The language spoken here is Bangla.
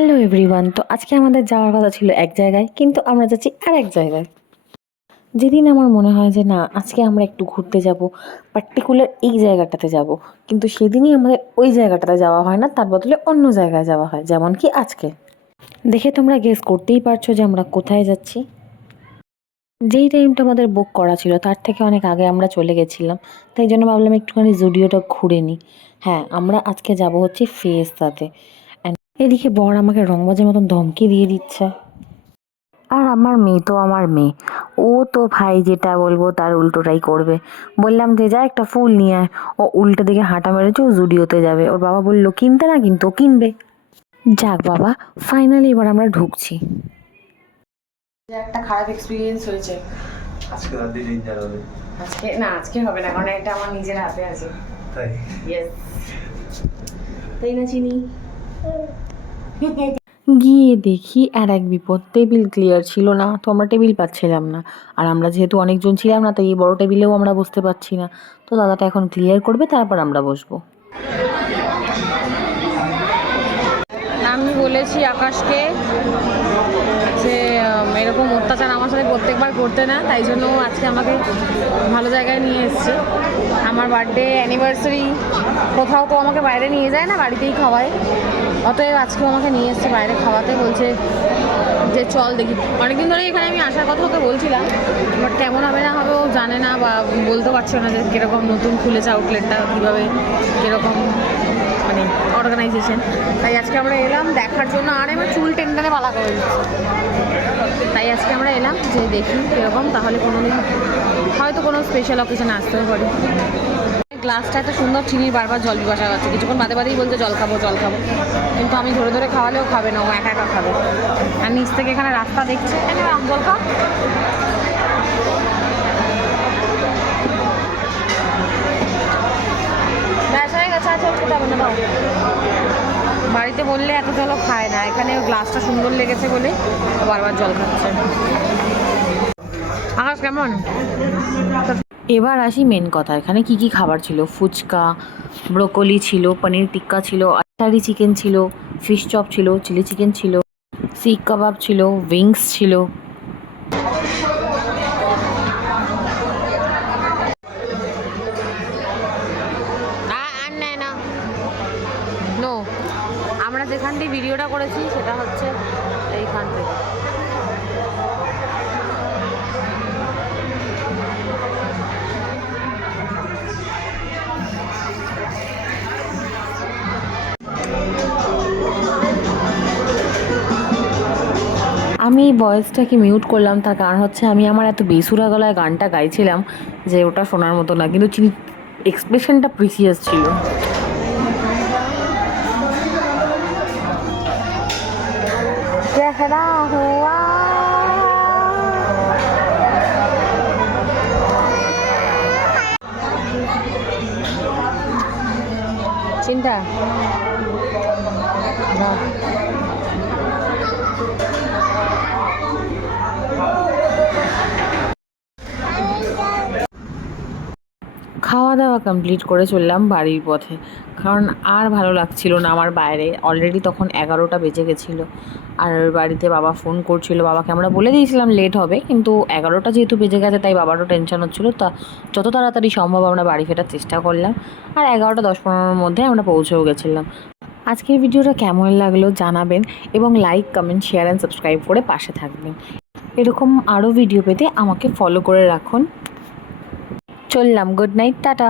হ্যালো এভরিওয়ান, তো আজকে আমাদের যাওয়ার কথা ছিল এক জায়গায়, কিন্তু আমরা যাচ্ছি আর এক জায়গায়। যেদিন আমার মনে হয় যে না, আজকে আমরা একটু ঘুরতে যাব, পার্টিকুলার এই জায়গাটাতে যাব, কিন্তু সেদিনই আমাদের ওই জায়গাটাতে যাওয়া হয় না, তার বদলে অন্য জায়গায় যাওয়া হয়। যেমন কি আজকে দেখে তোমরা গেস করতেই পারছো যে আমরা কোথায় যাচ্ছি। যেই টাইমটা আমাদের বুক করা ছিল তার থেকে অনেক আগে আমরা চলে গেছিলাম, তাই জন্য ভাবলাম একটুখানি জুডিওটা ঘুরে নিই। হ্যাঁ, আমরা আজকে যাব হচ্ছে ফিয়েস্তাতে। এদিকে বর আমাকে রংবাজের মতন ধমকি দিয়ে দিচ্ছে। আর আমার মেয়ে তো আমার মেয়ে, ও তো ভাই যেটা বলবো তার উল্টোটাই করবে। বললাম যে যা একটা ফুল নিয়ে আয়, ও উল্টো দিকে হাঁটা মেরেছে, ও জুডিওতে যাবে। ওর বাবা বললো কিনতে, না কিন্তু ও কিনবে। যাক বাবা, ফাইনালি এবার আমরা ঢুকছি। একটা খারাপ এক্সপিরিয়েন্স হয়েছে। আজকে রাতে ডেঞ্জার হবে। আজকে হবে না, কারণ এটা আমার নিজের হাতে আছে। তাই? ইয়েস, তাই না চিনি? গিয়ে দেখি আর এক বিপদ, টেবিল ক্লিয়ার ছিল না, তো আমরা টেবিল পাচ্ছিলাম না। আর আমরা যেহেতু অনেকজন ছিলাম না, তাই এই বড় টেবিলেও আমরা বসতে পারছি না। তো দাদাটা এখন ক্লিয়ার করবে, তারপর আমরা বসবো। আমি বলেছি আকাশকে যে এরকম অত্যাচার আমার সাথে প্রত্যেকবার করতে না, তাই জন্য আজকে আমাকে ভালো জায়গায় নিয়ে এসছে। আমার বার্থডে অ্যানিভার্সারি কোথাও তো আমাকে বাইরে নিয়ে যায় না, বাড়িতেই খাওয়ায়। অতএব আজকেও আমাকে নিয়ে এসছে বাইরে খাওয়াতে, বলছে যে চল দেখি। অনেকদিন ধরে এখানে আমি আসার কথা ওকে বলছিলাম, বাট কেমন হবে না হবে ও জানে না, বা বলতে পারছে না যে কীরকম নতুন খুলেছে আউটলেটটা, কীভাবে কীরকম মানে অর্গানাইজেশন। তাই আজকে আমরা এলাম দেখার জন্য। আর আমার চুল টেন্ডারে পালা করে দিচ্ছে, তাই আজকে আমরা এলাম যে দেখি কীরকম, তাহলে কোনো দিন হয়তো কোনো স্পেশাল অকেশনে আসতেও পারি। গ্লাসটা এত সুন্দর, চিনির বারবার জল পিপাসা পাচ্ছে, কিছুক্ষণ বাদে বাদেই বলছে জল খাবো জল খাবো, কিন্তু আমি ধরে ধরে খাওয়ালেও খাবে না, ও একা একা খাবে। আর নিচ থেকে এখানে রাস্তা দেখছে, জল খা। ব্যাস হয়ে গেছে, আছে উঠতে হবে না। দাও, বাড়িতে বললে এত জলও খায় না, এখানে গ্লাসটা সুন্দর লেগেছে বলে বারবার জল খাচ্ছে। আকাশ কেমন? এবার আসি মেন কথা, এখানে কি কি খাবার ছিল। ফুচকা, ব্রোকলি ছিল, পনির টিক্কা ছিল, আচারি চিকেন ছিল, ফিশ চপ ছিল, চিলি চিকেন ছিল, শিক কাবাব ছিল, উইংস ছিল। নো, আমরা যেখান দিয়ে ভিডিওটা করেছি সেটা হচ্ছে এইখান থেকে। আমি ভয়েসটাকে মিউট করলাম, তার কারণ হচ্ছে আমি আমার এত বেসুরা গলায় গানটা গাইছিলাম যে ওটা শোনার মতো না, কিন্তু এক্সপ্রেশনটা প্রিসিয়াস ছিল। চিন্তা খাওয়া দাওয়া কমপ্লিট করে চললাম বাড়ির পথে, কারণ আর ভালো লাগছিল না আমার বাইরে। অলরেডি তখন 11টা বেজে গেছিলো, আর বাড়িতে বাবা ফোন করছিল। বাবাকে আমরা বলে দিয়েছিলাম লেট হবে, কিন্তু 11টা যেহেতু বেজে গেছে তাই বাবারও টেনশন হচ্ছিলো। তা যত তাড়াতাড়ি সম্ভব আমরা বাড়ি ফেরার চেষ্টা করলাম, আর 11টা 10-15-র মধ্যে আমরা পৌঁছেও গেছিলাম। আজকের ভিডিওটা কেমন লাগলো জানাবেন, এবং like, comment, share and subscribe করে পাশে থাকবেন। এরকম আরও ভিডিও পেতে আমাকে ফলো করে রাখুন। চললাম, গুড নাইট, টাটা।